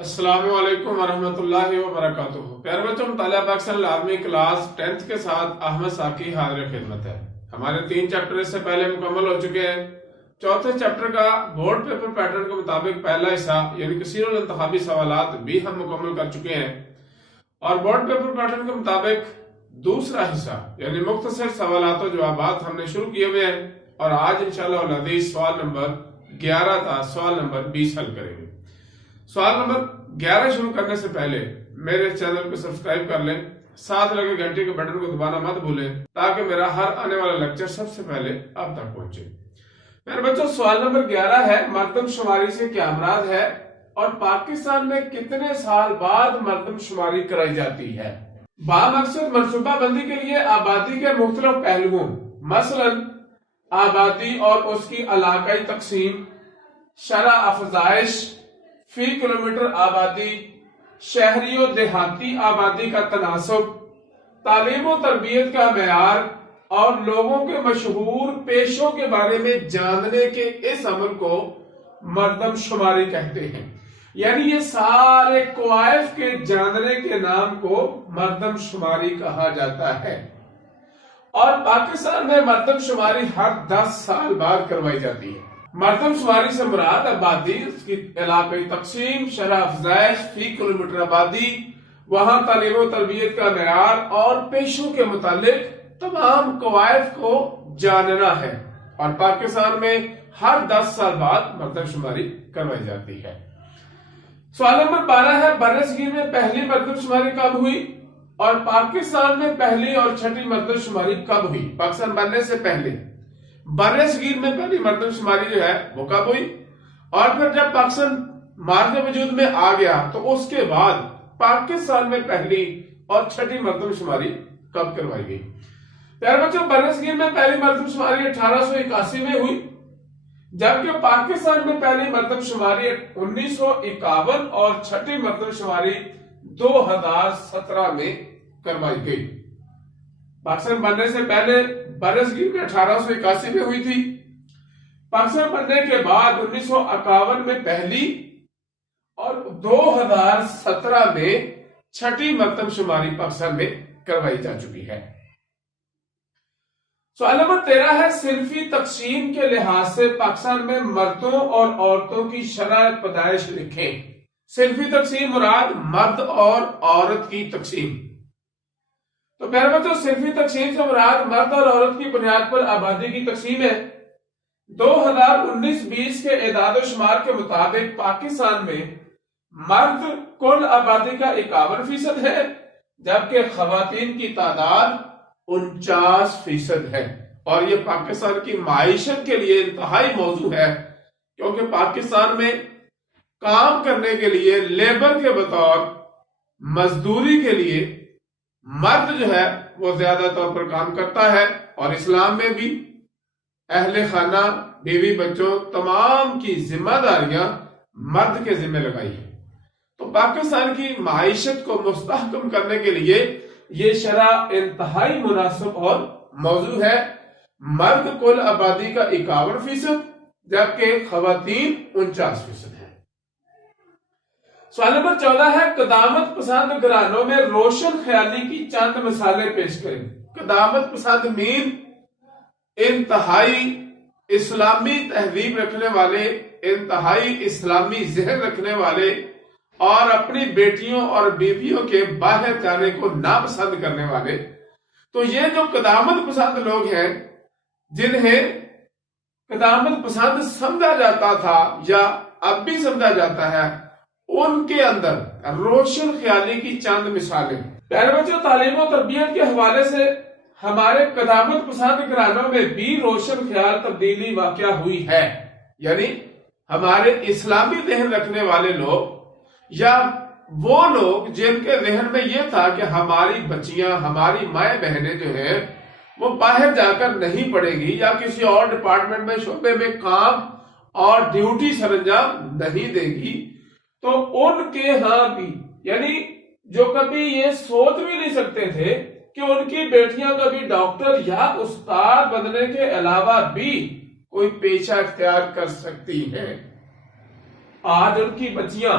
السلام علیکم ورحمۃ اللہ وبرکاتہ۔ پیارے بچوں، مطالعہ پاکستان العالمی کلاس 10th کے ساتھ احمد ساکی حاضر خدمت ہے۔ ہمارے 3 چیپٹر اس سے پہلے مکمل ہو چکے ہیں۔ چوتھے چیپٹر کا بورڈ پیپر پیٹرن کے مطابق پہلا حصہ یعنی کثیر الانتخابی سوالات بھی ہم مکمل کر چکے ہیں، اور بورڈ پیپر پیٹرن کے مطابق دوسرا حصہ یعنی مختصر سوالات و جوابات ہم نے شروع کیے ہوئے ہیں، اور آج انشاءاللہ العزیز سوال نمبر 11 تا سوال نمبر 20 حل کریں گے۔ سوال نمبر 11 شروع کرنے سے پہلے میرے چینل کو سبسکرائب کر لیں، ساتھ لگے گھنٹی کے بٹن کو دبانا مت بھولیں تاکہ میرا ہر آنے والا لیکچر سب سے پہلے آپ تک پہنچے۔ میرے بچوں، سوال نمبر 11 ہے مردم شماری سے کیا مراد ہے اور پاکستان میں کتنے سال بعد مردم شماری کرائی جاتی ہے؟ بامقصد منصوبہ بندی کے لیے آبادی کے مختلف پہلوؤں مثلا آبادی اور اس کی علاقائی تقسیم، شرح افزائش، فی کلومیٹر آبادی، شہری و دیہاتی آبادی کا تناسب، تعلیم و تربیت کا معیار اور لوگوں کے مشہور پیشوں کے بارے میں جاننے کے اس عمل کو مردم شماری کہتے ہیں۔ یعنی یہ سارے کوائف کے جاننے کے نام کو مردم شماری کہا جاتا ہے، اور پاکستان میں مردم شماری ہر 10 سال بعد کروائی جاتی ہے۔ مردم شماری سے مراد آبادی، اس کی علاقائی تقسیم، شرح افزائش، فی کلومیٹر آبادی، وہاں تعلیم و تربیت کا معیار اور پیشوں کے متعلق تمام قوائف کو جاننا ہے، اور پاکستان میں ہر 10 سال بعد مردم شماری کروائی جاتی ہے۔ سوال نمبر 12 ہے برصغیر میں پہلی مردم شماری کب ہوئی اور پاکستان میں پہلی اور چھٹی مردم شماری کب ہوئی؟ پاکستان بننے سے پہلے برصغیر میں پہلی مردم شماری جو ہے وہ کب ہوئی، اور پھر جب پاکستان مارج وجود میں آ گیا تو اس کے بعد پاکستان میں پہلی اور چھٹی مردم شماری کب کروائی گئی؟ پیارے بچوں، برصغیر میں پہلی مردم شماری 1881 میں ہوئی، جبکہ پاکستان میں پہلی مردم شماری 1951 اور چھٹی مردم شماری 2017 میں کروائی گئی۔ پاکستان بننے سے پہلے برصغیر میں 1881 میں ہوئی تھی، پاکستان بننے کے بعد 1951 میں پہلی اور 2017 میں چھٹی مردم شماری پاکستان میں کروائی جا چکی ہے۔ سوال نمبر 13 ہے صنفی تقسیم کے لحاظ سے پاکستان میں مردوں اور عورتوں کی شرح پیدائش لکھیں۔ صنفی تقسیم مراد مرد اور عورت کی تقسیم۔ تو میرے بچوں، صنفی تقسیم سے مراد مرد اور عورت کی بنیاد پر آبادی کی تقسیم ہے۔ 2019-20 کے اعداد و شمار کے مطابق پاکستان میں مرد کل آبادی کا 51% ہے، جبکہ خواتین کی تعداد 49% ہے، اور یہ پاکستان کی معیشت کے لیے انتہائی موضوع ہے، کیونکہ پاکستان میں کام کرنے کے لیے لیبر کے بطور مزدوری کے لیے مرد جو ہے وہ زیادہ طور پر کام کرتا ہے، اور اسلام میں بھی اہل خانہ، بیوی بچوں تمام کی ذمہ داریاں مرد کے ذمہ لگائی ہیں۔ تو پاکستان کی معیشت کو مستحکم کرنے کے لیے یہ شرح انتہائی مناسب اور موضوع ہے۔ مرد کل آبادی کا 51%، جبکہ خواتین 49% ہے۔ سوال نمبر 14 ہے قدامت پسند گھرانوں میں روشن خیالی کی چند مثالیں پیش کریں۔ قدامت پسند مین انتہائی اسلامی تہذیب رکھنے والے، انتہائی اسلامی ذہن رکھنے والے، اور اپنی بیٹیوں اور بیویوں کے باہر جانے کو ناپسند کرنے والے۔ تو یہ جو قدامت پسند لوگ ہیں، جنہیں قدامت پسند سمجھا جاتا تھا یا اب بھی سمجھا جاتا ہے، ان کے اندر روشن خیالی کی چند مثالیں۔ پیارے بچوں، تعلیم و تربیت کے حوالے سے ہمارے قدامت پسند گھرانوں میں بھی روشن خیال تبدیلی واقع ہوئی ہے، یعنی ہمارے اسلامی ذہن رکھنے والے لوگ یا وہ لوگ جن کے ذہن میں یہ تھا کہ ہماری بچیاں، ہماری مائیں بہنیں جو ہیں وہ باہر جا کر نہیں پڑھیں گی یا کسی اور ڈپارٹمنٹ میں شعبے میں کام اور ڈیوٹی سر انجام نہیں دے گی، تو ان کے ہاں بھی، یعنی جو کبھی یہ سوچ بھی نہیں سکتے تھے کہ ان کی بیٹیاں کبھی ڈاکٹر یا استاد بننے کے علاوہ بھی کوئی پیشہ اختیار کر سکتی ہیں، آج ان کی بچیاں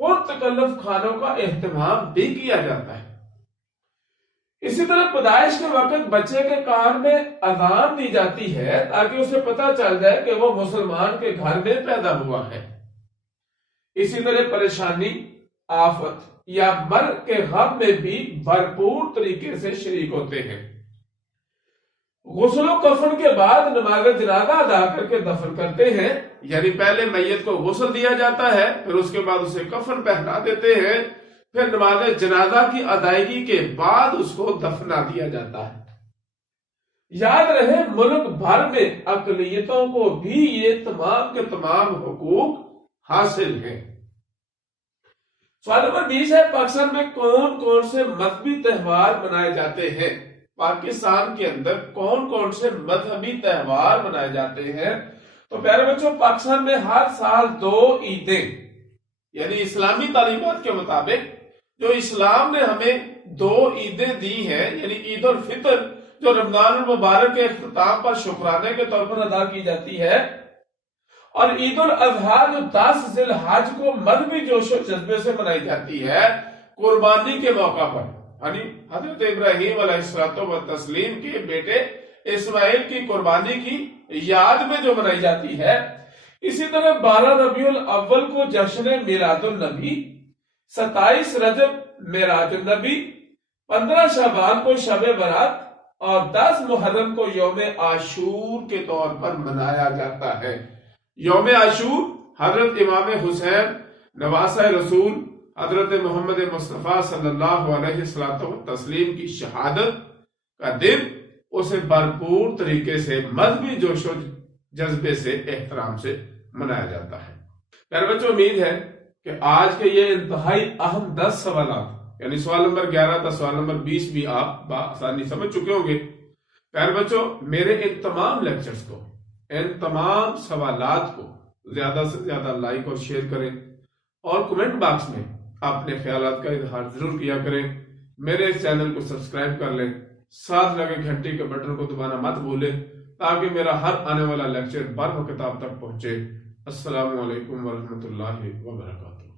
پرتکلف کھانوں کا اہتمام بھی کیا جاتا ہے۔ اسی طرح پیدائش کے وقت بچے کے کان میں اذان دی جاتی ہے تاکہ اسے پتہ چل جائے کہ وہ مسلمان کے گھر میں پیدا ہوا ہے۔ اسی طرح پریشانی، آفت یا مرگ کے غم میں بھی بھرپور طریقے سے شریک ہوتے ہیں۔ غسل و کفن کے بعد نماز جنازہ ادا کر کے دفن کرتے ہیں، یعنی پہلے میت کو غسل دیا جاتا ہے، پھر اس کے بعد اسے کفن پہنا دیتے ہیں، پھر نماز جنازہ کی ادائیگی کے بعد اس کو دفنا دیا جاتا ہے۔ یاد رہے ملک بھر میں اقلیتوں کو بھی یہ تمام کے تمام حقوق حاصل ہیں۔ سوال نمبر 20 ہے، پاکستان میں کون کون سے مذہبی تہوار منائے جاتے ہیں؟ پاکستان کے اندر کون کون سے مذہبی تہوار منائے جاتے ہیں؟ تو پیارے بچوں، پاکستان میں ہر سال 2 عیدیں، یعنی اسلامی تعلیمات کے مطابق جو اسلام نے ہمیں 2 عیدیں دی ہیں، یعنی عید الفطر جو رمضان المبارک کے اختتام پر شکرانے کے طور پر ادا کی جاتی ہے، اور عید الاضحیٰ جو 10 ذی الحج کو مذہبی جوش و جذبے سے منائی جاتی ہے قربانی کے موقع پر، یعنی حضرت ابراہیم علیہ السلام و تسلیم کے بیٹے اسماعیل کی قربانی کی یاد میں جو منائی جاتی ہے۔ اسی طرح 12 ربیع الاول کو جشن میلاد النبی، 27 رجب معراج النبی، 15 شعبان کو شب برات اور 10 محرم کو یوم عاشور کے طور پر منایا جاتا ہے۔ یوم عاشور حضرت امام حسین نواسہ رسول حضرت محمد مصطفیٰ صلی اللہ علیہ وسلم کی شہادت کا دن، اسے بھرپور طریقے سے مذہبی جوش و جذبے سے احترام سے منایا جاتا ہے۔ پیارے بچوں، امید ہے کہ آج کے یہ انتہائی اہم 10 سوالات، یعنی سوال نمبر 11 تا سوال نمبر 20 بھی آپ بآسانی سمجھ چکے ہوں گے۔ پیارے بچوں، میرے ان تمام لیکچرز کو، ان تمام سوالات کو زیادہ سے زیادہ لائک اور شیئر کریں، اور کمنٹ باکس میں اپنے خیالات کا اظہار ضرور کیا کریں۔ میرے اس چینل کو سبسکرائب کر لیں، ساتھ لگے گھنٹی کے بٹن کو دبانا مت بھولیں تاکہ میرا ہر آنے والا لیکچر بروقت آپ تک پہنچے۔ السلام علیکم ورحمۃ اللہ وبرکاتہ۔